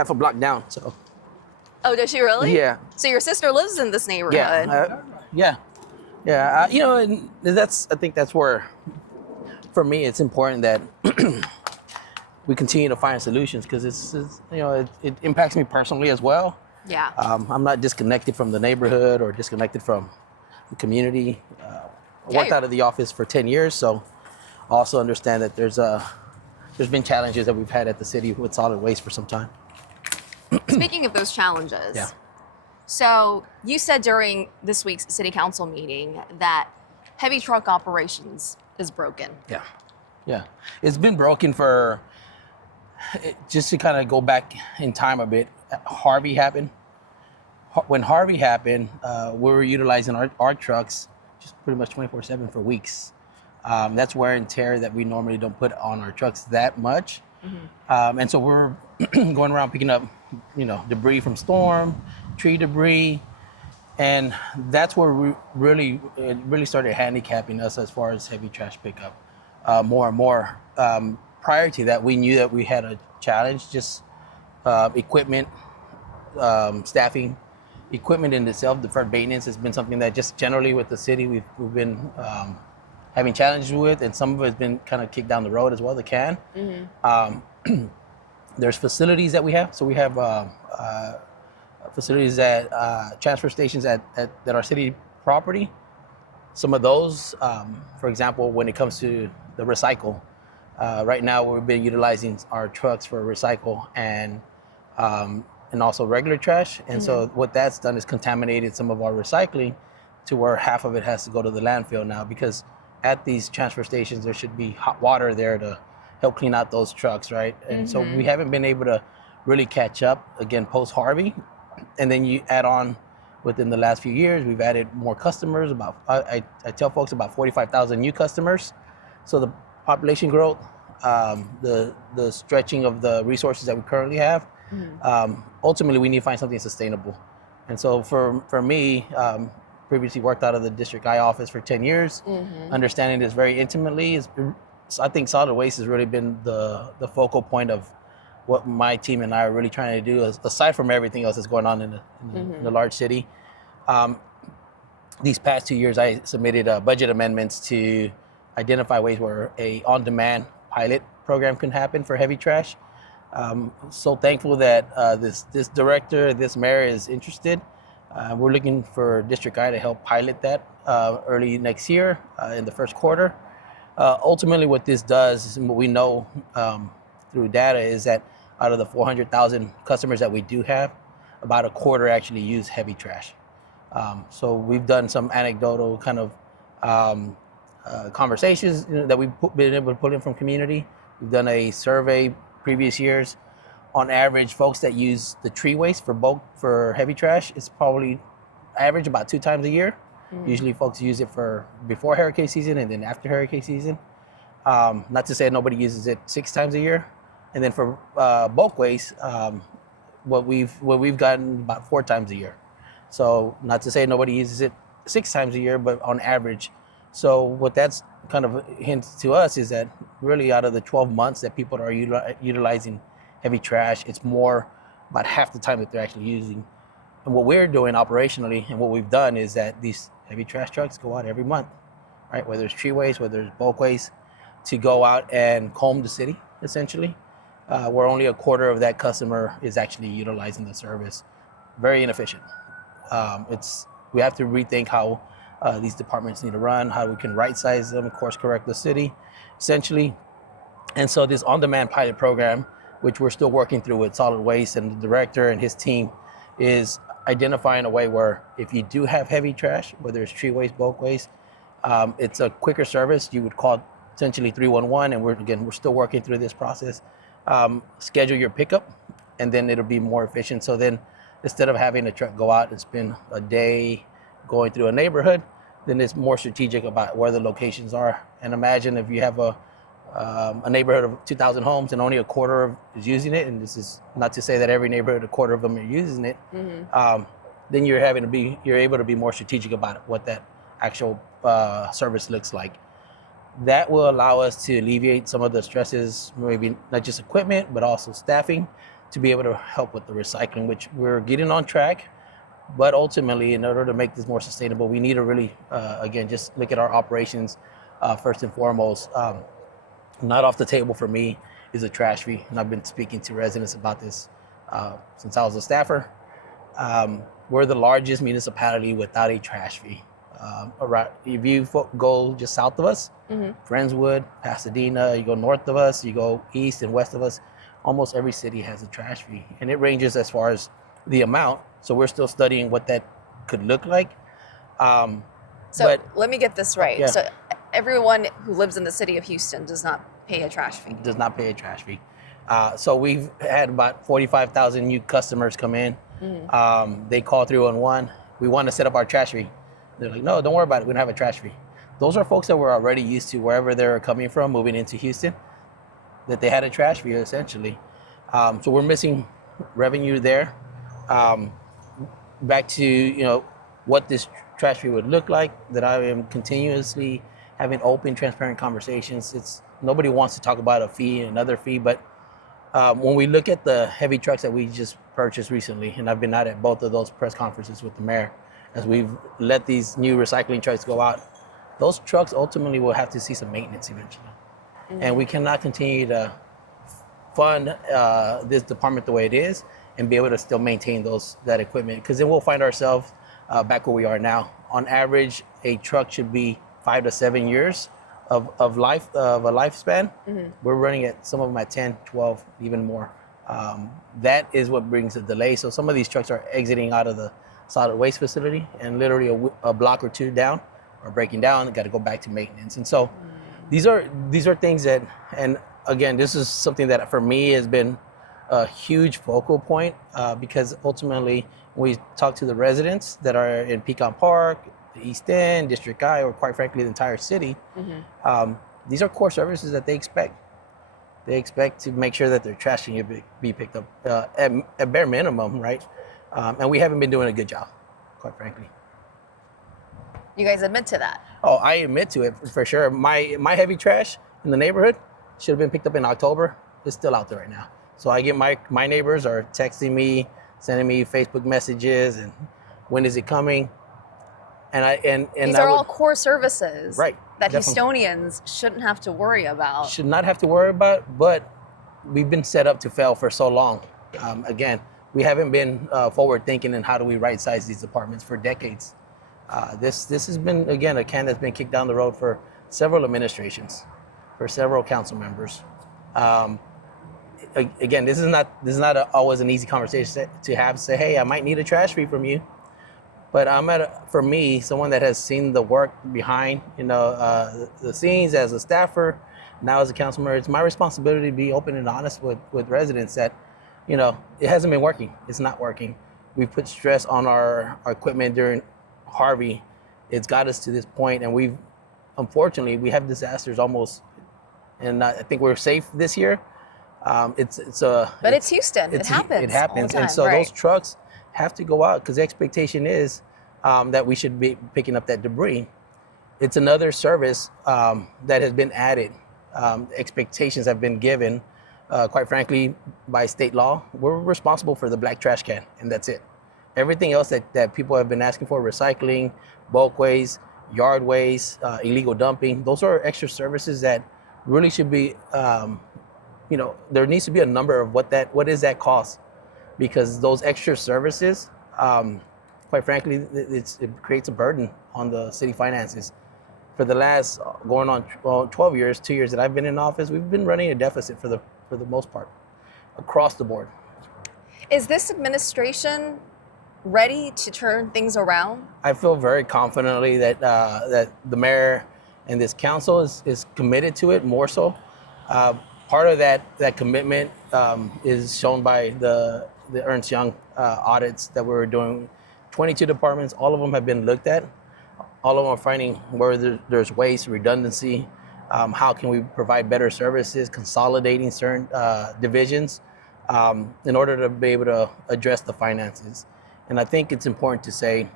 half a block down. So Oh, does she really? yeah, So your sister lives in this neighborhood. yeah. And I think that's where, for me, it's important that we continue to find solutions because it impacts me personally as well. Yeah. I'm not disconnected from the neighborhood or disconnected from the community. I worked out of the office for 10 years, so I also understand that there's been challenges that we've had at the city with solid waste for some time. Speaking of those challenges, Yeah. so you said during this week's city council meeting that heavy truck operations is broken. Yeah. It's been broken for, just to kind of go back in time a bit, Harvey happened. When Harvey happened, we were utilizing our trucks just pretty much 24/7 for weeks. That's wear and tear that we normally don't put on our trucks that much. And so we're going around picking up, debris from storm, tree debris, and that's where it really started handicapping us as far as heavy trash pickup more and more. Prior to that, we knew that we had a challenge, just equipment, staffing. Equipment in itself, deferred maintenance, has been something that just generally with the city we've been having challenges with, and some of it has been kind of kicked down the road as well. There's facilities that we have. So we have facilities at transfer stations that are city property. Some of those, for example, when it comes to the recycle, right now we've been utilizing our trucks for recycle and also regular trash. And so what that's done is contaminated some of our recycling to where half of it has to go to the landfill now, because at these transfer stations, there should be hot water there to help clean out those trucks, right? And so we haven't been able to really catch up again post-Harvey. And then you add on, within the last few years, we've added more customers. I tell folks about 45,000 new customers. So the population growth, the stretching of the resources that we currently have, ultimately we need to find something sustainable. And so for me, previously worked out of the District I office for 10 years, understanding this very intimately, I think solid waste has really been the focal point of what my team and I are really trying to do, aside from everything else that's going on in the large city. These past 2 years, I submitted budget amendments to identify ways where a on-demand pilot program can happen for heavy trash. So thankful that this director, this mayor is interested. We're looking for District I to help pilot that early next year in the first quarter. Ultimately, what this does, and what we know through data, is that out of the 400,000 customers that we do have, about a quarter actually use heavy trash. So we've done some anecdotal kind of conversations that we've been able to pull in from community. We've done a survey previous years. On average, folks that use the tree waste for heavy trash, it's probably average about 2 times a year. Usually folks use it for before hurricane season and then after hurricane season. Not to say nobody uses it 6 times a year. And then for bulk waste, what we've gotten about 4 times a year. So not to say nobody uses it 6 times a year, but on average. So what that's kind of hints to us is that really out of the 12 months that people are utilizing heavy trash, it's more about half the time that they're actually using. And what we're doing operationally and what we've done is that these heavy trash trucks go out every month, right? Whether it's tree waste, whether it's bulk waste, to go out and comb the city, essentially, where only a quarter of that customer is actually utilizing the service. Very inefficient. We have to rethink how these departments need to run, how we can right-size them, course correct the city, essentially. And so this on-demand pilot program, which we're still working through with solid waste, and the director and his team, is identifying a way where if you do have heavy trash, whether it's tree waste, bulk waste, it's a quicker service. You would call essentially 311, and we're still working through this process. Schedule your pickup, and then it'll be more efficient. So then instead of having a truck go out and spend a day going through a neighborhood, then it's more strategic about where the locations are. And imagine if you have a neighborhood of 2,000 homes and only a quarter is using it, and this is not to say that every neighborhood, a quarter of them are using it, then you're able to be more strategic about what that actual service looks like. That will allow us to alleviate some of the stresses, maybe not just equipment, but also staffing, to be able to help with the recycling, which we're getting on track. But ultimately, in order to make this more sustainable, we need to really, again, just look at our operations first and foremost. Not off the table for me is a trash fee, and I've been speaking to residents about this since I was a staffer. We're the largest municipality without a trash fee. If you go just south of us, Friendswood, Pasadena, you go north of us, you go east and west of us, almost every city has a trash fee, and it ranges as far as the amount. So we're still studying what that could look like. But let me get this right. Yeah. So everyone who lives in the city of Houston does not pay a trash fee. Does not pay a trash fee. So we've had about 45,000 new customers come in. They call 311. We want to set up our trash fee. They're like, no, don't worry about it. We don't have a trash fee. Those are folks that were already used to wherever they're coming from, moving into Houston, that they had a trash fee essentially. So we're missing revenue there. Back to what this trash fee would look like, that I am continuously having open, transparent conversations. Nobody wants to talk about a fee, another fee, but when we look at the heavy trucks that we just purchased recently, and I've been out at both of those press conferences with the mayor, as we've let these new recycling trucks go out, those trucks ultimately will have to see some maintenance eventually. And we cannot continue to fund this department the way it is and be able to still maintain that equipment, because then we'll find ourselves back where we are now. On average, a truck should be 5 to 7 years of a lifespan. We're running at some of them at 10, 12, even more. That is what brings the delay. So some of these trucks are exiting out of the solid waste facility, and literally a block or two down are breaking down and got to go back to maintenance. And so these are things that, and again, this is something that for me has been a huge focal point, because ultimately when we talk to the residents that are in Pecan Park, the East End, District I, or quite frankly the entire city, these are core services that they expect. They expect to make sure that their trash can be picked up at bare minimum, right? And we haven't been doing a good job, quite frankly. You guys admit to that? Oh, I admit to it for sure. My heavy trash in the neighborhood should have been picked up in October. It's still out there right now. So I get my neighbors are texting me, sending me Facebook messages, and when is it coming? And these are all core services, right, that definitely. Houstonians shouldn't have to worry about. Should not have to worry about, but we've been set up to fail for so long. Again, we haven't been forward thinking in how do we right size these departments for decades. This has been, again, a can that's been kicked down the road for several administrations, for several council members. Again, this is not always an easy conversation to have. Say, hey, I might need a trash fee from you, but for me, someone that has seen the work behind, the scenes as a staffer, now as a council member, it's my responsibility to be open and honest with residents that, it hasn't been working. It's not working. We put stress on our equipment during Harvey. It's got us to this point, and unfortunately, we have disasters almost, and I think we're safe this year. But it's Houston. It happens. It happens, all the time, and so right. Those trucks have to go out because the expectation is that we should be picking up that debris. It's another service that has been added. Expectations have been given, quite frankly, by state law. We're responsible for the black trash can, and that's it. Everything else that people have been asking for, recycling, bulkways, yard waste, illegal dumping, those are extra services that really should be, there needs to be a number of what is that cost, because those extra services, quite frankly, it creates a burden on the city finances. For the last going on 12 years, 2 years that I've been in office, we've been running a deficit for the most part, across the board. Is this administration ready to turn things around? I feel very confidently that the mayor and this council is committed to it more so. Part of that commitment is shown by the Ernst Young audits that we were doing. 22 departments, all of them have been looked at. All of them are finding where there's waste, redundancy, how can we provide better services, consolidating certain divisions in order to be able to address the finances. And I think it's important to say,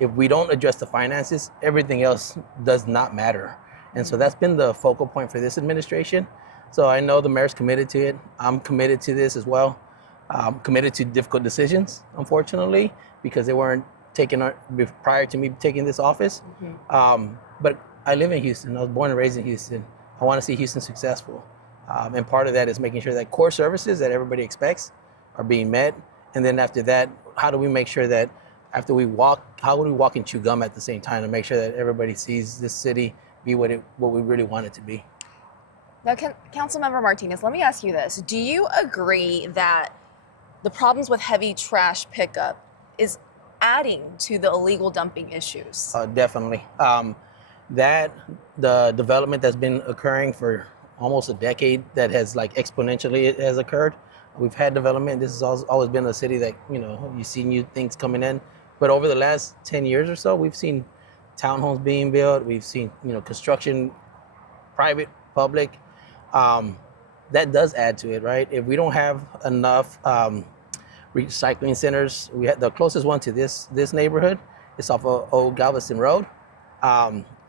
if we don't address the finances, everything else does not matter. And so that's been the focal point for this administration. So I know the mayor's committed to it. I'm committed to this as well. committed to difficult decisions, unfortunately, because they weren't taken prior to me taking this office. But I live in Houston. I was born and raised in Houston. I want to see Houston successful. And part of that is making sure that core services that everybody expects are being met. And then after that, how do we make sure that after we walk, how would we walk and chew gum at the same time to make sure that everybody sees this city be what we really want it to be? Now, Councilmember Martinez, let me ask you this. Do you agree that the problems with heavy trash pickup is adding to the illegal dumping issues? Definitely. That the development that's been occurring for almost a decade, that has like exponentially it has occurred. We've had development. This has always been a city that, you see new things coming in. But over the last 10 years or so, we've seen townhomes being built. We've seen, construction, private, public. That does add to it, right? If we don't have enough recycling centers, we had the closest one to this neighborhood. It's off of Old Galveston Road.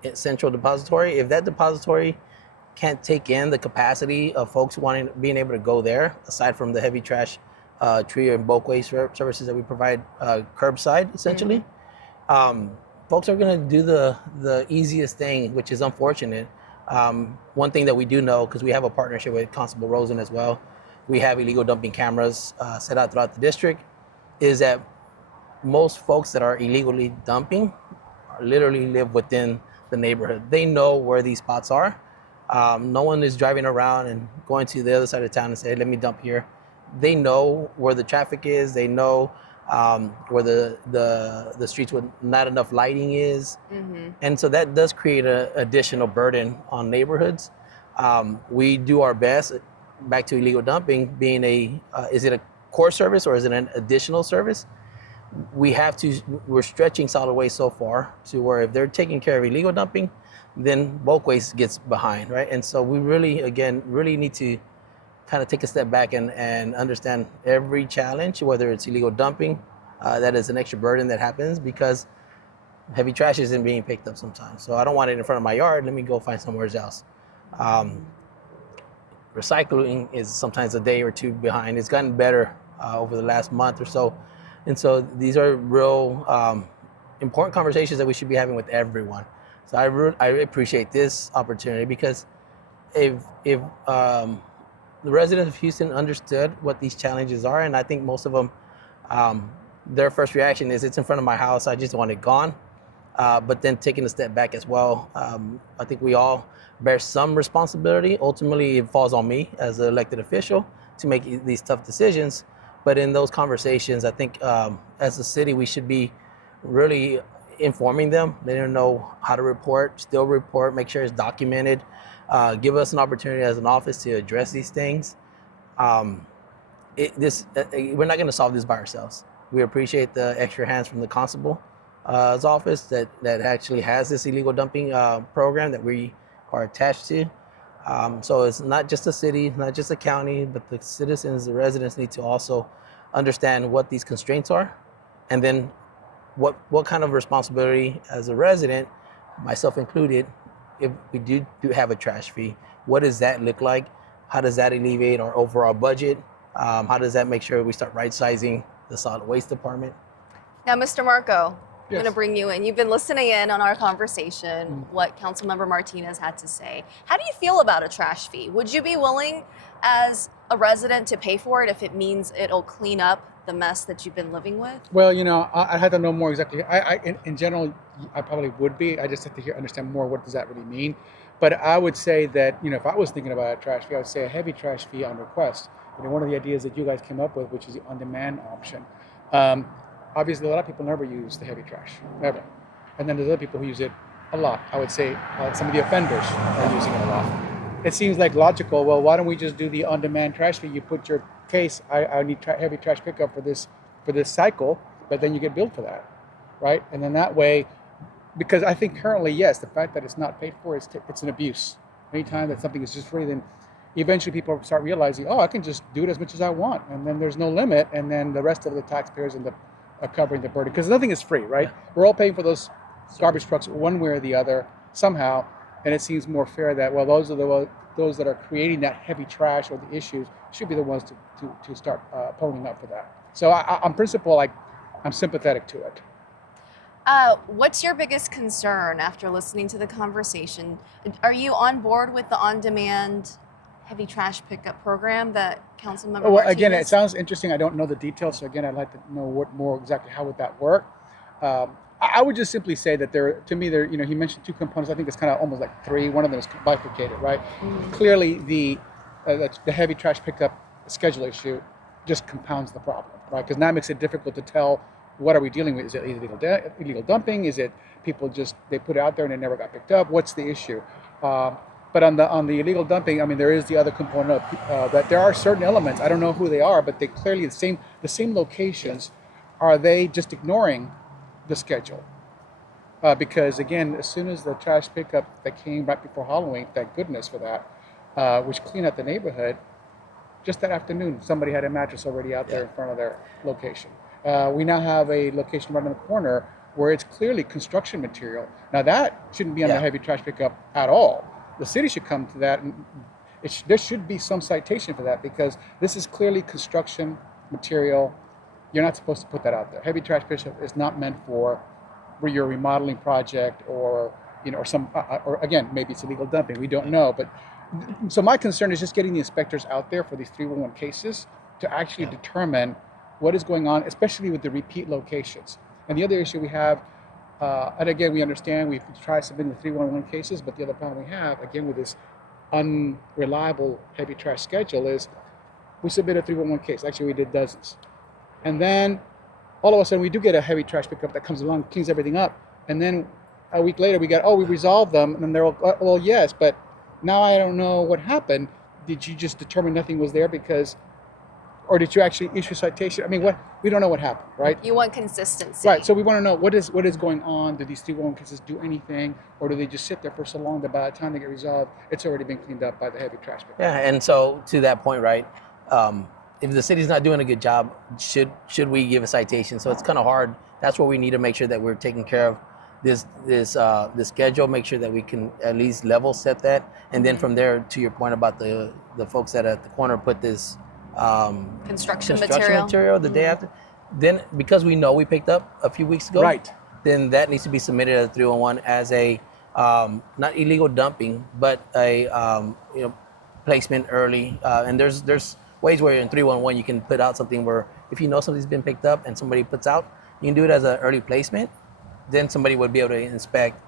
It's Central Depository. If that depository can't take in the capacity of folks being able to go there, aside from the heavy trash, tree and bulk waste services that we provide curbside, essentially, folks are going to do the easiest thing, which is unfortunate. One thing that we do know, because we have a partnership with Constable Rosen as well, we have illegal dumping cameras set out throughout the district, is that most folks that are illegally dumping literally live within the neighborhood. They know where these spots are. No one is driving around and going to the other side of town and say, let me dump here. They know where the traffic is. They know where the streets with not enough lighting is. And so that does create an additional burden on neighborhoods. We do our best, back to illegal dumping, being is it a core service or is it an additional service? We're stretching solid waste so far to where if they're taking care of illegal dumping, then bulk waste gets behind, right? And so we really need to kind of take a step back and understand every challenge, whether it's illegal dumping, that is an extra burden that happens because heavy trash isn't being picked up sometimes. So I don't want it in front of my yard. Let me go find somewhere else. Recycling is sometimes a day or two behind. It's gotten better over the last month or so. And so these are real important conversations that we should be having with everyone. So I appreciate this opportunity because if the residents of Houston understood what these challenges are, and I think most of them, their first reaction is, it's in front of my house, I just want it gone. But then taking a step back as well, I think we all bear some responsibility. Ultimately, it falls on me as an elected official to make these tough decisions. But in those conversations, I think as a city, we should be really informing them, letting them know how to report, still report, make sure it's documented, give us an opportunity as an office to address these things. We're not going to solve this by ourselves. We appreciate the extra hands from the constable's office that actually has this illegal dumping program that we are attached to. So it's not just a city, not just a county, but the citizens, the residents need to also understand what these constraints are, and then what kind of responsibility as a resident, myself included, if we do have a trash fee, what does that look like? How does that alleviate our overall budget? How does that make sure we start right-sizing the solid waste department? Now, Mr. Marco, I'm Yes. going to bring you in. You've been listening in on our conversation, what Councilmember Martinez had to say. How do you feel about a trash fee? Would you be willing, as a resident, to pay for it if it means it'll clean up the mess that you've been living with? Well, I had to know more exactly. In general, I probably would be. I just have to understand more. What does that really mean? But I would say that, if I was thinking about a trash fee, I would say a heavy trash fee on request. One of the ideas that you guys came up with, which is the on-demand option. Obviously, a lot of people never use the heavy trash, never. And then there's other people who use it a lot. I would say some of the offenders are using it a lot. It seems like logical. Well, why don't we just do the on-demand trash fee? You put your case, I need heavy trash pickup for this cycle, but then you get billed for that, right? And then that way, because I think currently, yes, the fact that it's not paid for, it's an abuse. Anytime that something is just free, then eventually people start realizing, I can just do it as much as I want, and then there's no limit, and then the rest of the taxpayers end up covering the burden, because nothing is free, right? We're all paying for those garbage trucks one way or the other somehow, and it seems more fair that, well, those that are creating that heavy trash or the issues should be the ones to start ponying up for that. So on principle, I'm sympathetic to it. What's your biggest concern after listening to the conversation? Are you on board with the on-demand heavy trash pickup program that Councilmember Well, Martinez? again, it sounds interesting. I don't know the details, so again, I'd like to know what more exactly how would that work. I would just simply say that to me, he mentioned two components. I think it's kind of almost like three. One of them is bifurcated, right? Clearly, the heavy trash pickup schedule issue just compounds the problem, right? Because now it makes it difficult to tell what are we dealing with. Is it illegal dumping? Is it people they put it out there and it never got picked up? What's the issue? But on the illegal dumping, I mean, there is the other component of that there are certain elements. I don't know who they are, but they clearly the same locations. Are they just ignoring the schedule? Because again, as soon as the trash pickup that came right before Halloween, thank goodness for that, which cleaned up the neighborhood, just that afternoon, somebody had a mattress already out there in front of their location. We now have a location right on the corner where it's clearly construction material. Now that shouldn't be on the heavy trash pickup at all. The city should come to that, and there should be some citation for that, because this is clearly construction material. You're not supposed to put that out there. Heavy trash pickup is not meant for your remodeling project or or again, maybe it's illegal dumping. We don't know, but so my concern is just getting the inspectors out there for these 311 cases to actually determine what is going on, especially with the repeat locations. And the other issue we have, and again, we understand we've tried submitting the 311 cases, but the other problem we have, again, with this unreliable heavy trash schedule is we submit a 311 case. Actually, we did dozens. And then all of a sudden we do get a heavy trash pickup that comes along, cleans everything up. And then a week later we we resolved them. And then they're all, well, yes, but now I don't know what happened. Did you just determine nothing was there or did you actually issue citation? I mean, we don't know what happened, right? You want consistency. Right, so we want to know what is going on. Do these 311 cases do anything? Or do they just sit there for so long that by the time they get resolved, it's already been cleaned up by the heavy trash pickup? Yeah, and so to that point, right, if the city's not doing a good job, should we give a citation? So it's kind of hard. That's where we need to make sure that we're taking care of this schedule, make sure that we can at least level set that. And then from there, to your point about the folks that at the corner put this construction material the day after, then because we know we picked up a few weeks ago, right, then that needs to be submitted as a 311 as a not illegal dumping, but a placement early. And there's ways where in 311 you can put out something where if you know something's been picked up and somebody puts out, you can do it as an early placement. Then somebody would be able to inspect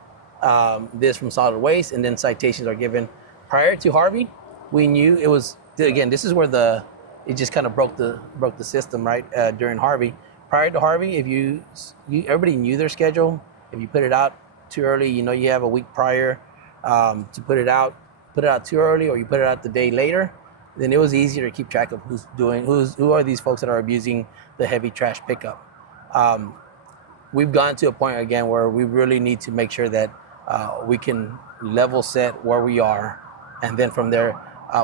this from solid waste, and then citations are given. Prior to Harvey, we knew it was, again, this is where it just kind of broke the system, right? During Harvey. Prior to Harvey, if everybody knew their schedule. If you put it out too early, you have a week prior to put it out too early, or you put it out the day later, then it was easier to keep track of who are these folks that are abusing the heavy trash pickup. We've gotten to a point again where we really need to make sure that we can level set where we are, and then from there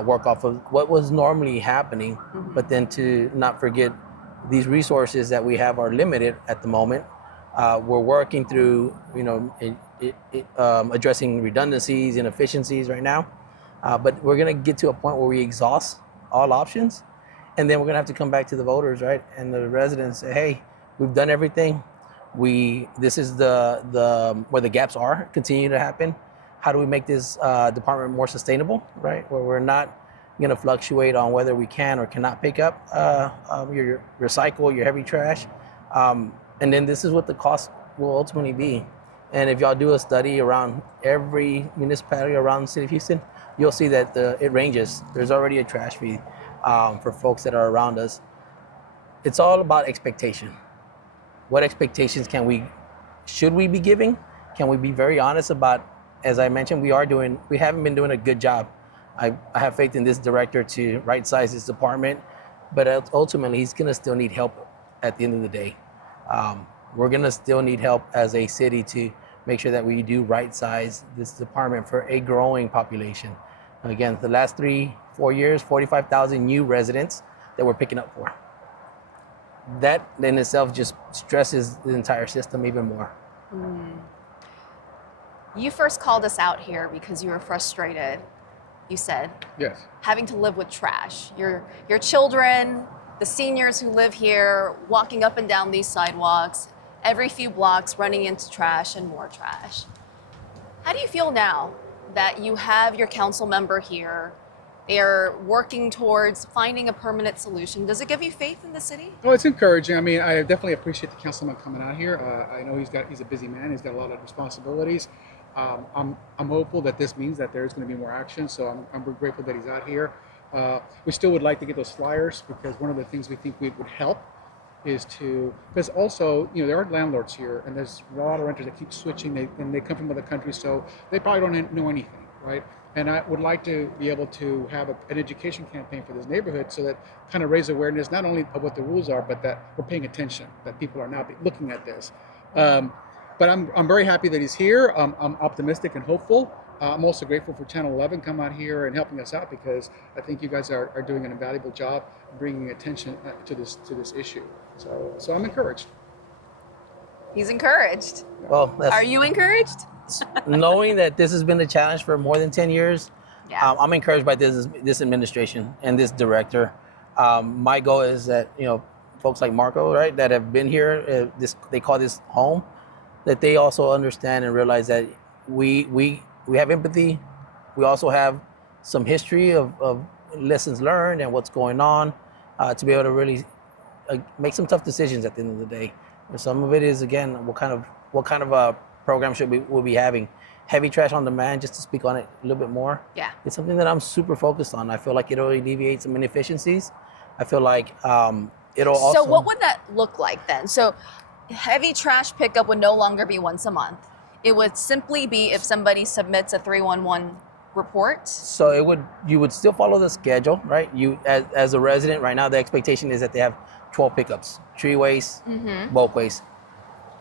work off of what was normally happening, but then to not forget these resources that we have are limited at the moment. We're working through, addressing redundancies, inefficiencies right now, but we're gonna get to a point where we exhaust all options, and then we're gonna have to come back to the voters, right, and the residents, say, hey, we've done everything. This is the where the gaps are continue to happen. How do we make this department more sustainable, right? Where we're not going to fluctuate on whether we can or cannot pick up your recycle, your heavy trash, and then this is what the cost will ultimately be. And if y'all do a study around every municipality around the city of Houston, you'll see that it ranges. There's already a trash fee for folks that are around us. It's all about expectation. What expectations should we be giving? Can we be very honest about, as I mentioned, we haven't been doing a good job. I have faith in this director to right size this department, but ultimately he's gonna still need help at the end of the day. We're gonna still need help as a city to make sure that we do right size this department for a growing population. Again, the last 3-4 years, 45,000 new residents that we're picking up for. That in itself just stresses the entire system even more. You first called us out here because you were frustrated. you said, Yes. having to live with trash. Your children, the seniors who live here, walking up and down these sidewalks, every few blocks running into trash and more trash. How do you feel now that you have your council member here? They're working towards finding a permanent solution. Does it give you faith in the city? Oh, it's encouraging. I mean, I definitely appreciate the councilman coming out here. I know he's a busy man. He's got a lot of responsibilities. I'm hopeful that this means that there's going to be more action. So I'm grateful that he's out here. We still would like to get those flyers, because one of the things we think would help is because also, there are landlords here, and there's a lot of renters that keep switching, and they come from other countries, so they probably don't know anything, right? And I would like to be able to have an education campaign for this neighborhood, so that kind of raise awareness, not only of what the rules are, but that we're paying attention, that people are now looking at this. But I'm very happy that he's here. I'm optimistic and hopeful. I'm also grateful for Channel 11 come out here and helping us out, because I think you guys are doing an invaluable job bringing attention to this issue. So I'm encouraged. He's encouraged. Well, Are you encouraged? knowing that this has been a challenge for more than 10 years, Yeah. I'm encouraged by this administration and this director. My goal is that, folks like Marco, right, that have been here, they call this home, that they also understand and realize that we have empathy. We also have some history of lessons learned and what's going on, to be able to really make some tough decisions at the end of the day. And some of it is, again, what kind of a program we'll be having. Heavy trash on demand, just to speak on it a little bit more. Yeah. It's something that I'm super focused on. I feel like it'll alleviate some inefficiencies. I feel like it'll also. So what would that look like then? So heavy trash pickup would no longer be once a month. It would simply be if somebody submits a 311 report. So you would still follow the schedule, right? You as a resident right now, the expectation is that they have 12 pickups, tree waste, bulk waste.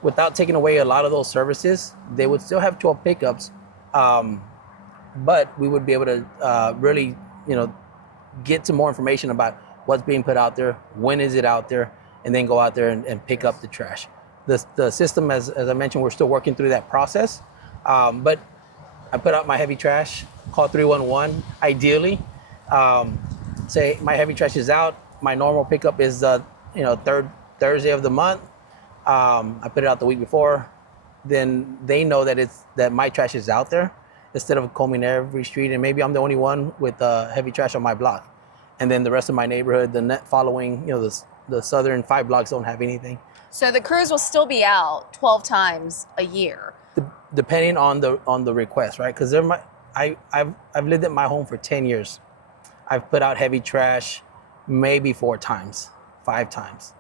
Without taking away a lot of those services, they would still have 12 pickups, but we would be able to really, get to more information about what's being put out there, when is it out there, and then go out there and pick up the trash. The system, as I mentioned, we're still working through that process, but I put out my heavy trash, call 311, ideally, say my heavy trash is out, my normal pickup is third Thursday of the month. I put it out the week before, then they know that my trash is out there, instead of combing every street, and maybe I'm the only one with heavy trash on my block, and then the rest of my neighborhood, the net following, the southern 5 blocks don't have anything. So the crews will still be out 12 times a year. Depending on the request, right? Because I've lived at my home for 10 years. I've put out heavy trash maybe 4 times, 5 times.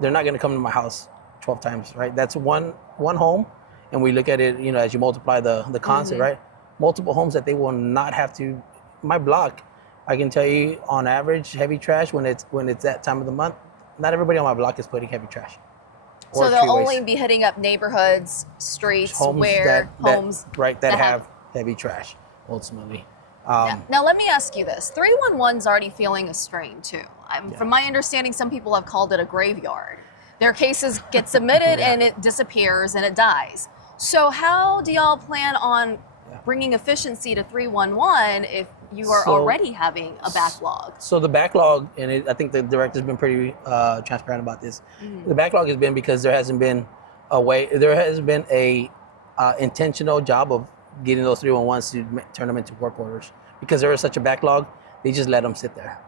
They're not going to come to my house 12 times, right? That's one home, and we look at it, as you multiply the concept, right? Multiple homes that they will not have to. My block, I can tell you, on average, heavy trash when it's that time of the month, not everybody on my block is putting heavy trash. So they'll only be hitting up neighborhoods, streets, that have heavy trash, ultimately. Now let me ask you this. 311's already feeling a strain too. From my understanding, some people have called it a graveyard. Their cases get submitted and it disappears and it dies. So how do y'all plan on bringing efficiency to 311 if you are already having a backlog? So the backlog, and I think the director's been pretty transparent about this. The backlog has been because there hasn't been a intentional job of getting those 311s to turn them into work orders. Because there is such a backlog, they just let them sit there.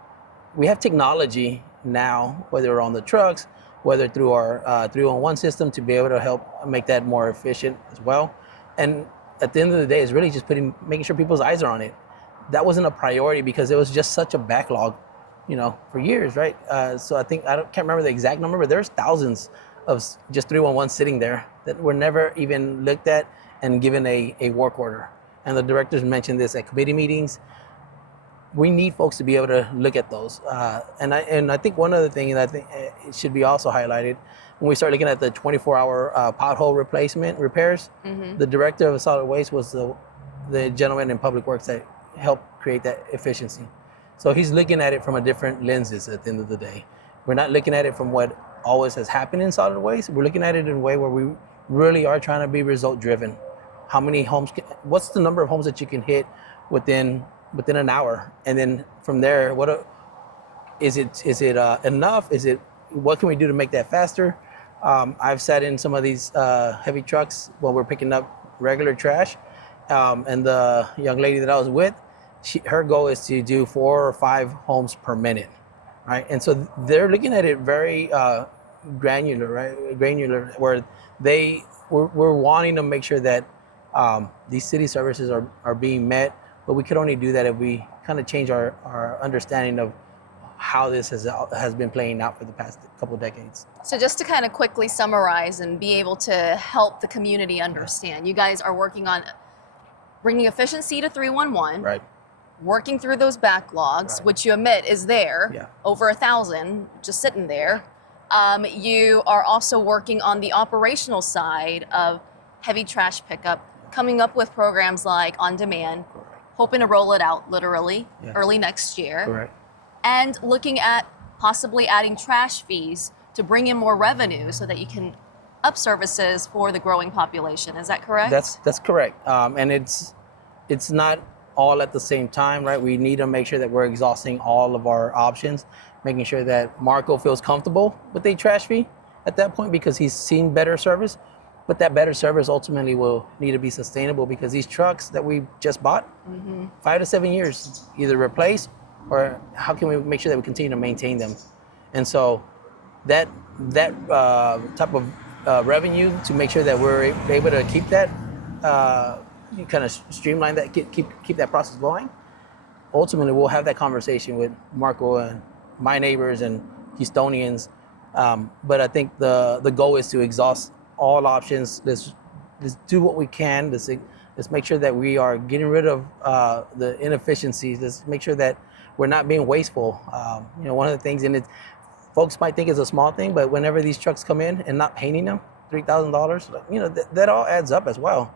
We have technology now, whether on the trucks, whether through our 311 system, to be able to help make that more efficient as well. And at the end of the day, it's really just making sure people's eyes are on it. That wasn't a priority because it was just such a backlog, for years, right? So I can't remember the exact number, but there's thousands of just 311 sitting there that were never even looked at and given a work order. And the directors mentioned this at committee meetings. We need folks to be able to look at those. And I think one other thing that I think it should be also highlighted, when we start looking at the 24-hour pothole repairs, the director of solid waste was the gentleman in Public Works that helped create that efficiency. So he's looking at it from a different lenses at the end of the day. We're not looking at it from what always has happened in solid waste. We're looking at it in a way where we really are trying to be result driven. How many homes, what's the number of homes that you can hit within an hour, and then from there, is it enough? What can we do to make that faster? I've sat in some of these heavy trucks when we're picking up regular trash, and the young lady that I was with, her goal is to do 4 or 5 homes per minute, right? And so they're looking at it very granular, right? Granular, where we're wanting to make sure that these city services are being met, but we could only do that if we kind of change our understanding of how this has been playing out for the past couple of decades. So just to kind of quickly summarize and be able to help the community understand, you guys are working on bringing efficiency to 311, Right. working through those backlogs, Right. which you admit is there, Yeah. over 1,000 just sitting there. You are also working on the operational side of heavy trash pickup, coming up with programs like On Demand, Correct. hoping to roll it out literally Yeah. early next year, Correct. and looking at possibly adding trash fees to bring in more revenue so that you can up services for the growing population. Is that correct? That's correct. And it's not all at the same time, right? We need to make sure that we're exhausting all of our options, making sure that Marco feels comfortable with a trash fee at that point because he's seen better service. But that better service ultimately will need to be sustainable because these trucks that we just bought, 5 to 7 years, either replace or how can we make sure that we continue to maintain them? And so that type of revenue to make sure that we're able to keep that, you kind of streamline that, keep that process going. Ultimately, we'll have that conversation with Marco and my neighbors and Houstonians. But I think the goal is to exhaust all options. Let's do what we can. Let's make sure that we are getting rid of the inefficiencies. Let's make sure that we're not being wasteful. One of the things, and folks might think it's a small thing, but whenever these trucks come in and not painting them, $3,000, that all adds up as well.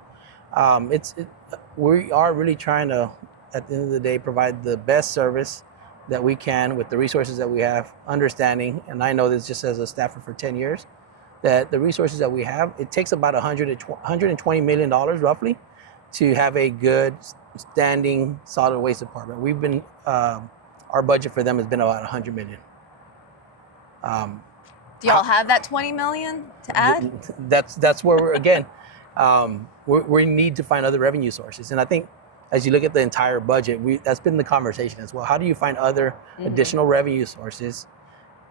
We are really trying to, at the end of the day, provide the best service that we can with the resources that we have, understanding, and I know this just as a staffer for 10 years, that the resources that we have, it takes about $120 million roughly to have a good standing solid waste department. We've been, our budget for them has been about $100 million. Do y'all have that 20 million to add? That's where we're, again, we need to find other revenue sources. And I think as you look at the entire budget, that's been the conversation as well. How do you find other additional revenue sources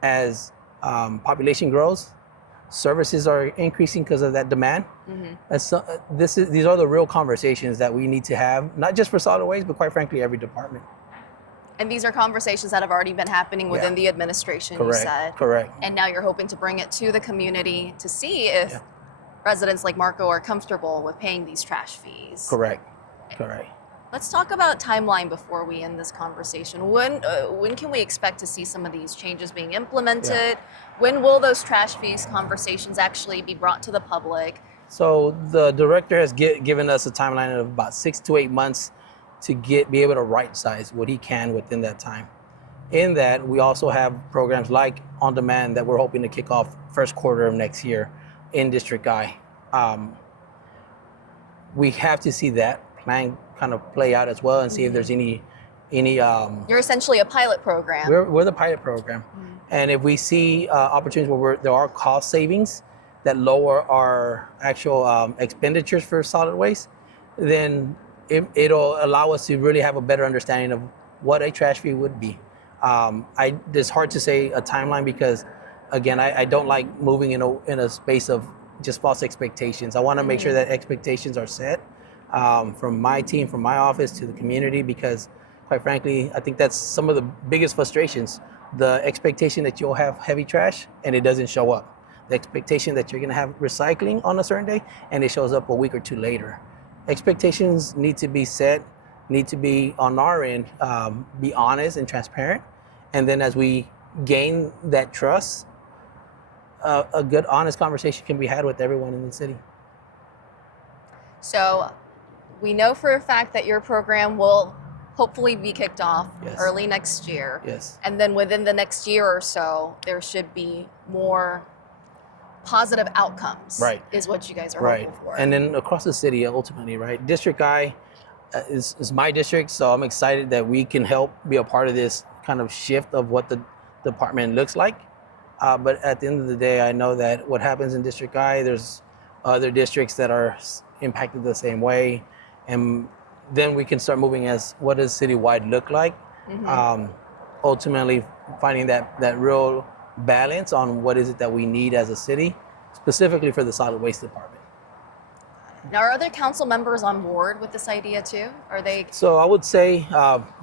as population grows? Services are increasing because of that demand. These are the real conversations that we need to have, not just for solid waste, but quite frankly, every department. And these are conversations that have already been happening within the administration, you said. Correct. And now you're hoping to bring it to the community to see if residents like Marco are comfortable with paying these trash fees. Correct. Let's talk about timeline before we end this conversation. When can we expect to see some of these changes being implemented? When will those trash fees conversations actually be brought to the public? So the director has given us a timeline of about 6 to 8 months to be able to right size what he can within that time. In that, we also have programs like On Demand that we're hoping to kick off first quarter of next year in District I. We have to see that plan kind of play out as well and see if there's any. You're essentially a pilot program. We're the pilot program, and if we see opportunities where there are cost savings that lower our actual expenditures for solid waste, then it'll allow us to really have a better understanding of what a trash fee would be. It's hard to say a timeline because, again, I don't like moving in a space of just false expectations. I want to make sure that expectations are set from my team, from my office to the community, because quite frankly, I think that's some of the biggest frustrations. The expectation that you'll have heavy trash and it doesn't show up. The expectation that you're going to have recycling on a certain day and it shows up a week or two later. Expectations need to be set, need to be on our end, be honest and transparent. And then as we gain that trust, a good, honest conversation can be had with everyone in the city. So we know for a fact that your program will hopefully be kicked off early next year. Yes. And then within the next year or so, there should be more positive outcomes. Right. Is what you guys are Right. hoping for. And then across the city, ultimately, right? District I is my district, so I'm excited that we can help be a part of this kind of shift of what the department looks like. But at the end of the day, I know that what happens in District I, there's other districts that are impacted the same way, and then we can start moving as what does citywide look like. Ultimately, finding that real balance on what is it that we need as a city, specifically for the solid waste department. Now, are other council members on board with this idea too? Are they? So I would say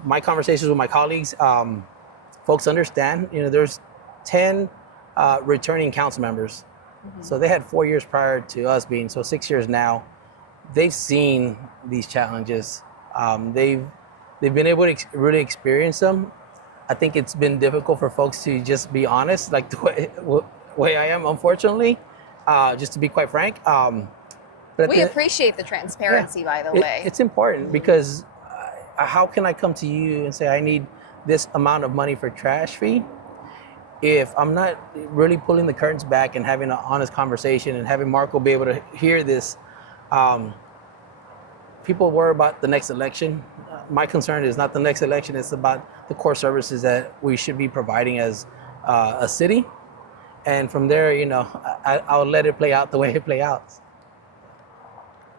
my conversations with my colleagues, folks understand. There's 10 returning council members. So they had 4 years prior to us being, so 6 years now. They've seen these challenges. They've been able to really experience them. I think it's been difficult for folks to just be honest, like the way I am, unfortunately, just to be quite frank. But we appreciate the transparency, by the way. It's important because how can I come to you and say I need this amount of money for trash fee if I'm not really pulling the curtains back and having an honest conversation and having Marco be able to hear this? People worry about the next election. My concern is not the next election, it's about the core services that we should be providing as a city. And from there, I'll let it play out the way it play out.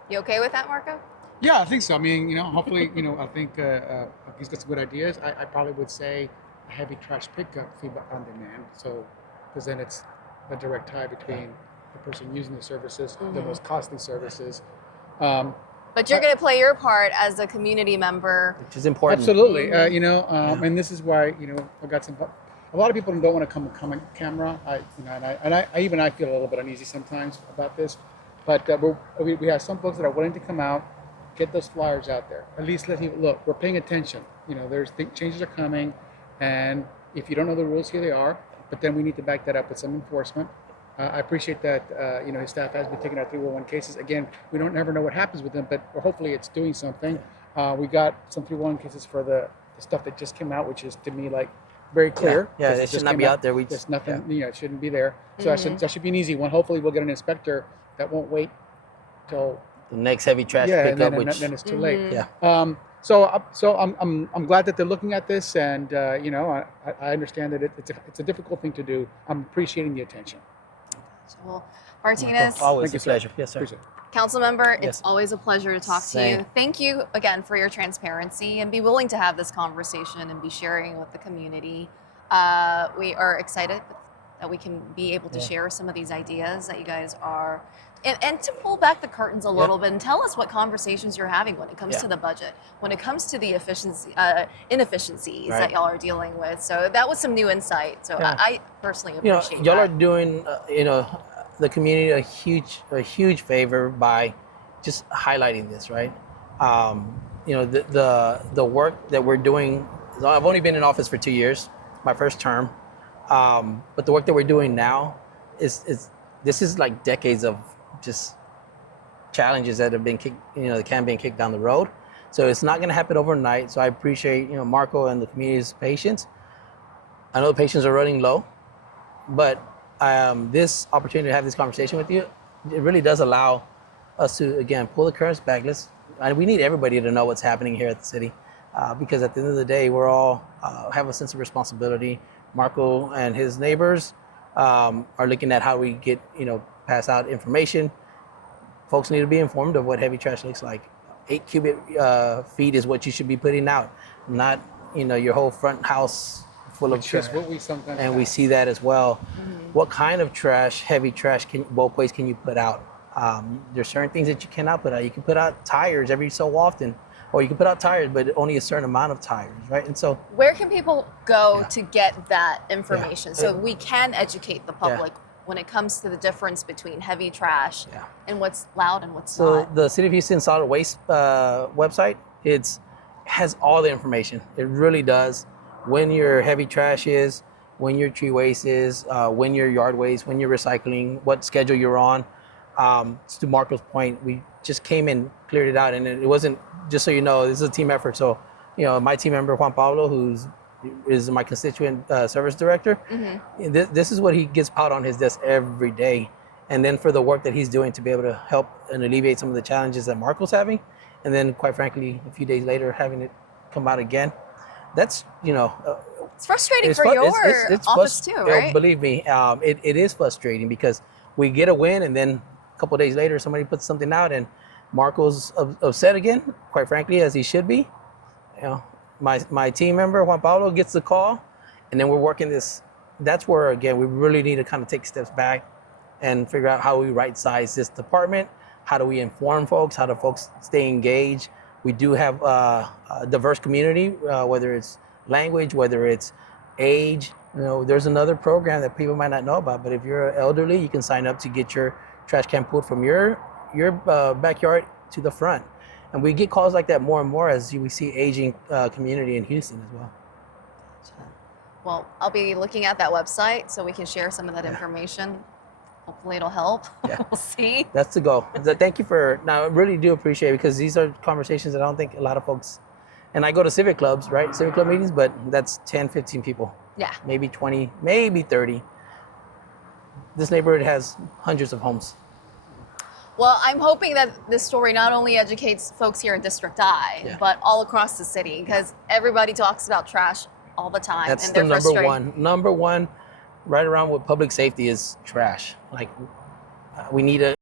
You okay with that, Marco? Yeah, I think so. I mean, hopefully, I think he's got some good ideas. I probably would say a heavy trash pickup fee on demand. So, because then it's a direct tie between the person using the services, the most costly services. But you're going to play your part as a community member, which is important. Absolutely. And this is why I got a lot of people don't want to come on camera. I feel a little bit uneasy sometimes about this. But we have some folks that are willing to come out, get those flyers out there. At least let people look. We're paying attention. Changes are coming, and if you don't know the rules, here they are. But then we need to back that up with some enforcement. I appreciate that. His staff has been taking our 311 cases. Again, we don't never know what happens with them, but hopefully it's doing something. We got some 311 cases for the stuff that just came out, which is to me like very clear. Yeah, it should not be out there. There's nothing. It shouldn't be there. So that should be an easy one. Hopefully we'll get an inspector that won't wait till the next heavy trash and pickup, then it's too late. Yeah. So I'm glad that they're looking at this, and I understand that it's a difficult thing to do. I'm appreciating the attention. Well, Martinez, always a pleasure. Yes, sir. Council member, Yes. it's always a pleasure to talk to you. Thank you again for your transparency and be willing to have this conversation and be sharing with the community. We are excited that we can be able to share some of these ideas that you guys are, and to pull back the curtains a little bit and tell us what conversations you're having when it comes to the budget, when it comes to the inefficiencies that y'all are dealing with. So that was some new insight. So I personally appreciate y'all that. are doing, the community a huge favor by just highlighting this, right? The work that we're doing. I've only been in office for 2 years, my first term, but the work that we're doing now is like decades of just challenges that have been the can being kicked down the road. So it's not going to happen overnight. So I appreciate Marco and the community's patience. I know the patients are running low, but this opportunity to have this conversation with you, it really does allow us to, again, pull the curtains back. We need everybody to know what's happening here at the city, because at the end of the day, we're all have a sense of responsibility. Marco and his neighbors are looking at how we get, pass out information. Folks need to be informed of what heavy trash looks like. 8 cubic feet is what you should be putting out, not, your whole front house full of trash. What we sometimes and we see that as well. What kind of trash, heavy trash, bulk waste can you put out? There's certain things that you cannot put out. You can put out tires every so often, or you can put out tires, but only a certain amount of tires, right? And so, where can people go to get that information so we can educate the public when it comes to the difference between heavy trash and what's loud and what's not? So the City of Houston Solid Waste website, has all the information. It really does. When your heavy trash is, when your tree waste is, when your yard waste, when you're recycling, what schedule you're on. To Marco's point, we just came and cleared it out, and it wasn't, just so you know, this is a team effort. So, my team member Juan Pablo, is my constituent service director, this is what he gets piled on his desk every day. And then for the work that he's doing to be able to help and alleviate some of the challenges that Marco's having, and then quite frankly, a few days later, having it come out again. That's, It's frustrating it's for fu- your it's office frust- too, right? Believe me, it is frustrating because we get a win and then a couple days later somebody puts something out and Marco's upset again, quite frankly, as he should be. My team member Juan Pablo gets the call, and then we're working this. That's where again we really need to kind of take steps back and figure out how we right size this department. How do we inform folks? How do folks stay engaged? We do have a diverse community, whether it's language, whether it's age. There's another program that people might not know about, but if you're elderly, you can sign up to get your trash can pulled from your backyard to the front. And we get calls like that more and more as we see aging community in Houston as well. Well, I'll be looking at that website so we can share some of that information. Hopefully it'll help. Yeah. We'll see. That's the goal. Thank you I really do appreciate it because these are conversations that I don't think a lot of folks, and I go to civic clubs, right? Civic club meetings, but that's 10, 15 people. Yeah. Maybe 20, maybe 30. This neighborhood has hundreds of homes. Well, I'm hoping that this story not only educates folks here in District I, but all across the city, because everybody talks about trash all the time. That's and the they're number frustrated. one. Number one, right around with public safety is trash. Like, we need a